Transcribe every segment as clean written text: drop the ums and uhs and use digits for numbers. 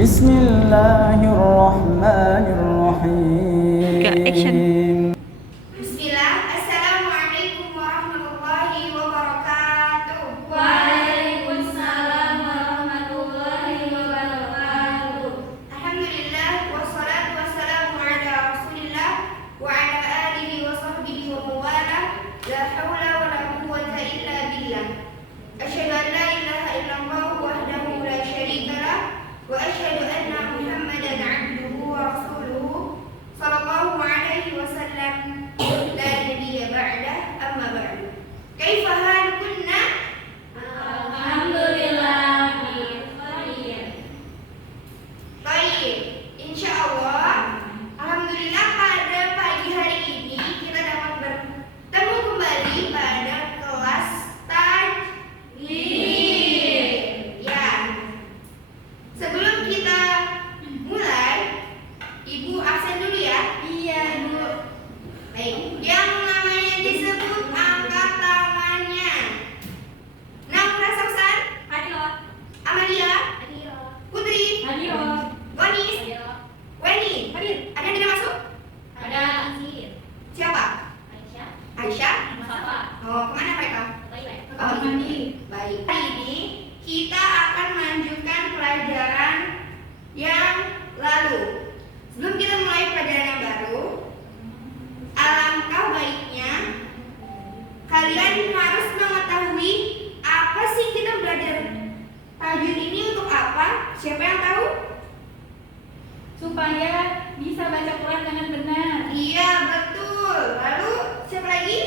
Bismillahirrahmanirrahim. Bismillah. Assalamualaikum warahmatullahi wabarakatuh. Waalaikumsalam warahmatullahi wabarakatuh. Alhamdulillah wassalatu wassalamu ala Rasulillah wa ala alihi wa sahbihi wa mawalah. La haula wa la quwwata illa billah. Asyhadu an la ilaha illallah wahdahu la syarika lah wa asyhadu anna Muhammadan abduhu wa rasuluhu sallallahu alaihi wasallam. La nabiyya ba'dah, amma ba'du. Kaifa halukunna? Alhamdulillah bi khair. Baik, insya Allah, alhamdulillah pada pagi hari ini kita dapat bertemu kembali pada kelas tajwid. Ya, sebelum kita mulai, Ibu absen dulu ya. Iya, Ibu. Baik, yang namanya disebut angkat tangannya. Nama Saksan, Hadir. Amalia, Hadir. Putri, Hadir. Gonis, Weni. Hadir. Ada yang tidak masuk? Ada Azir. Siapa? Aisyah. Aisyah. Mustafa. Oh, kemana mereka? Baik. Oh, ini. Baik. Hari ini kita akan melanjutkan pelajaran yang lalu. Sebelum kita mulai pelajaran yang baru, alangkah baiknya kalian harus mengetahui apa sih kita belajar tajwid ini untuk apa? Siapa yang tahu? Supaya bisa baca Quran dengan benar. Iya, betul. Lalu siapa lagi?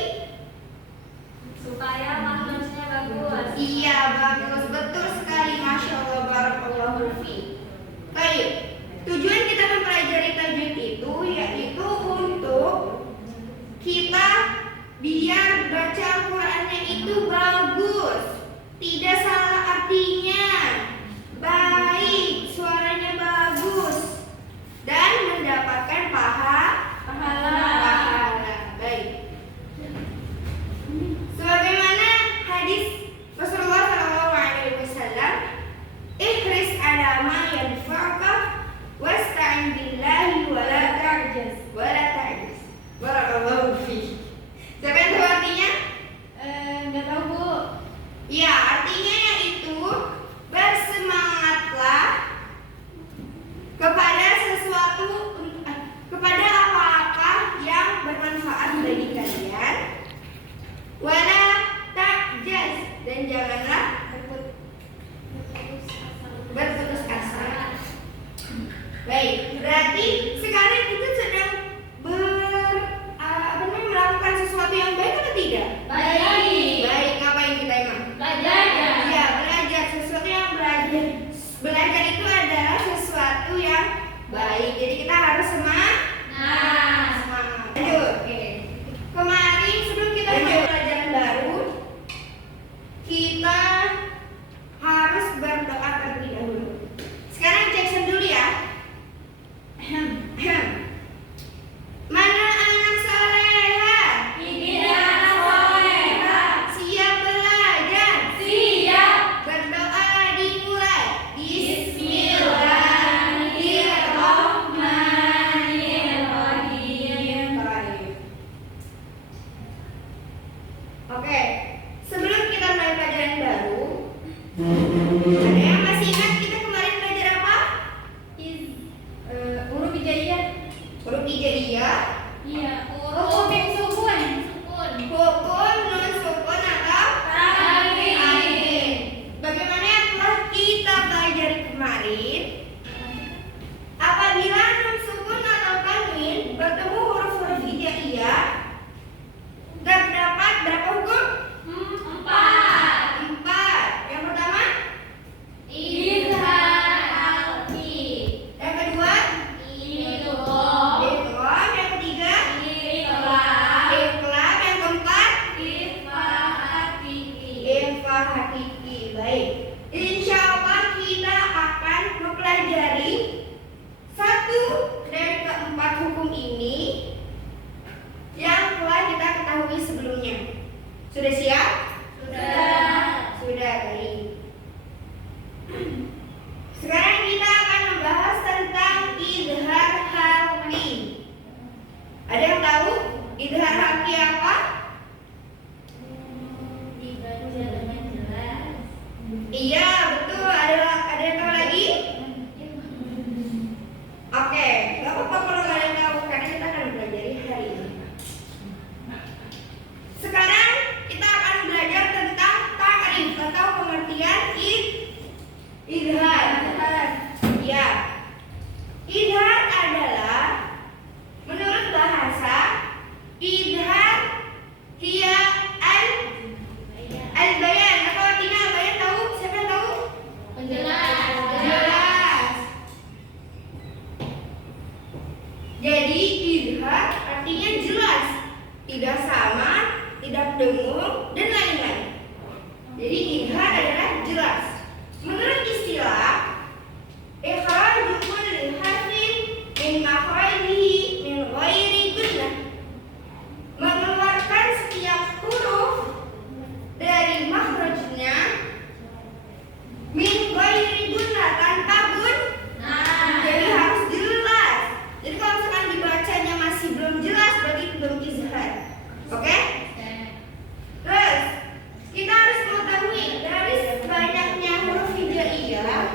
Supaya maknanya bagus. Iya, bagus. Betul sekali. Masya Allah, barakallahu fi. Baik, tujuan kita mempelajari tajwid itu yaitu untuk kita biar baca Al-Qur'annya itu bagus, tidak salah artinya, baik, suaranya bagus, dan mendapatkan pahala. Baik. Sebagaimana hadis Rasulullah SAW, ihris ala ma yanfa'uka wasta'in billahi wa la ta'jaz. Barakallahu fi. Siapa yang tahu artinya? Enggak tahu, Bu. Ya, artinya yaitu bersemangatlah kepada kepada apa-apa yang bermanfaat bagi kalian. Wala ta'jaz, dan janganlah berputus asa. Baik, berarti sekarang kita sedang melakukan sesuatu yang baik atau tidak? Baik. Baik, ngapain kita emang? Belajar. Ya, belajar. Sesuatu yang belajar itu adalah sesuatu yang baik. Jadi kita harus semangat. Lanjut. Kemarin sebelum kita mulai pelajaran baru, kita harus berdoa terlebih dahulu. Sekarang cek dulu ya. Mana anak soleha? Ini anak soleha. Siap belajar. Siap. Berdoa dimulai. Bismillahirrahmanirrahim. Baik. Oke, sebelum kita mulai pelajaran baru, ada yang masih ingat kita kemarin belajar apa? Huruf hijaiyah. Huruf hijaiyah, Iya. Huruf yang sukun. hukum, nun sukun atau tanwin. Bagaimana yang telah kita pelajari kemarin? Apabila nun sukun atau tanwin bertemu huruf-huruf hijaiyah, terdapat berapa hukum? 4. 4. Yang pertama, Izhar alfi. yang kedua, Idgham. idgham, yang ketiga, Iqlab. iqlab, yang keempat, Ikhfa hakiki. ikhfa hakiki. Baik. Insya Allah kita akan mempelajari satu dari keempat hukum ini yang telah kita ketahui sebelumnya. Sudah siap? Sudah. Sudah, baik. Sekarang kita akan membahas tidak sama, tidak dengung, dan lain-lain. Jadi idhar adalah jelas. Menurut istilah ikhraju kulli harfin min makhrajihi min ghairi gunnah, mengeluarkan setiap huruf dari makhrajnya min ghairi gunnah, tanpa gun. Jadi harus jelas. Jadi kalau misalkan dibacanya masih belum jelas, berarti belum izhar. Oke? Terus kita harus mengetahui dari banyaknya huruf hijaiyah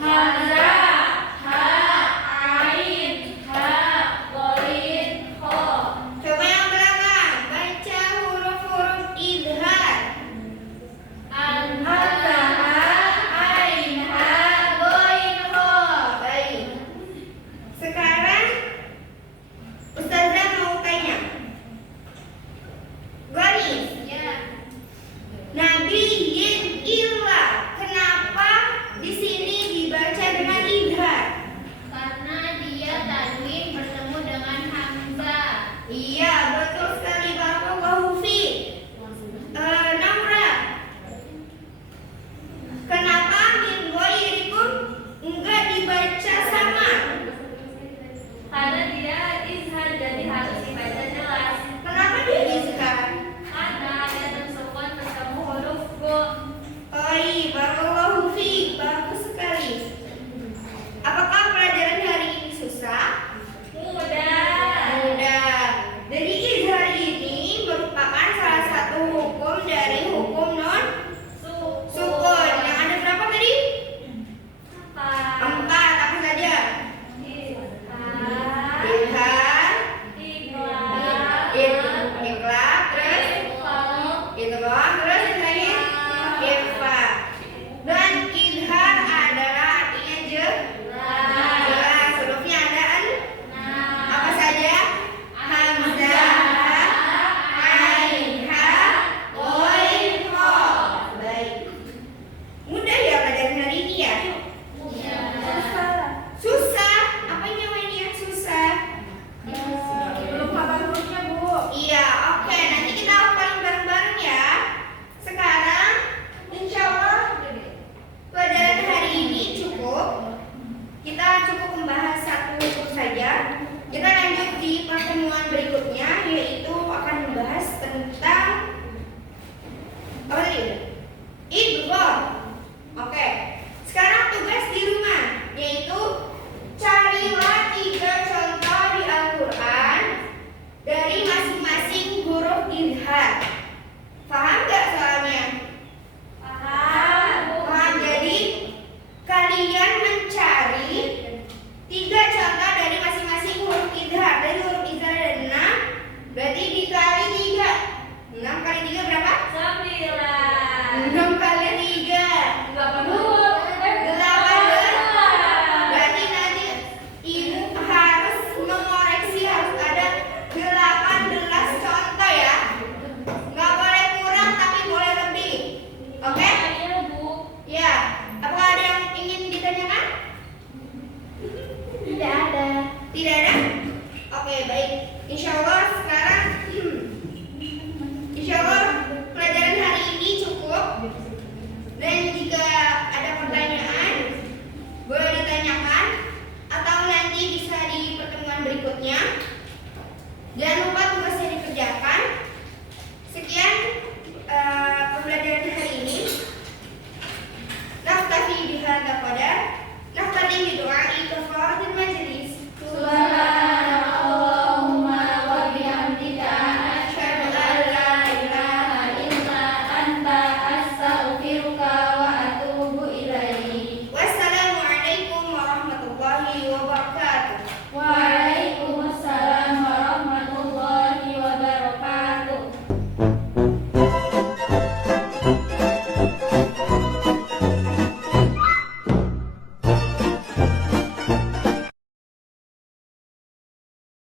Ha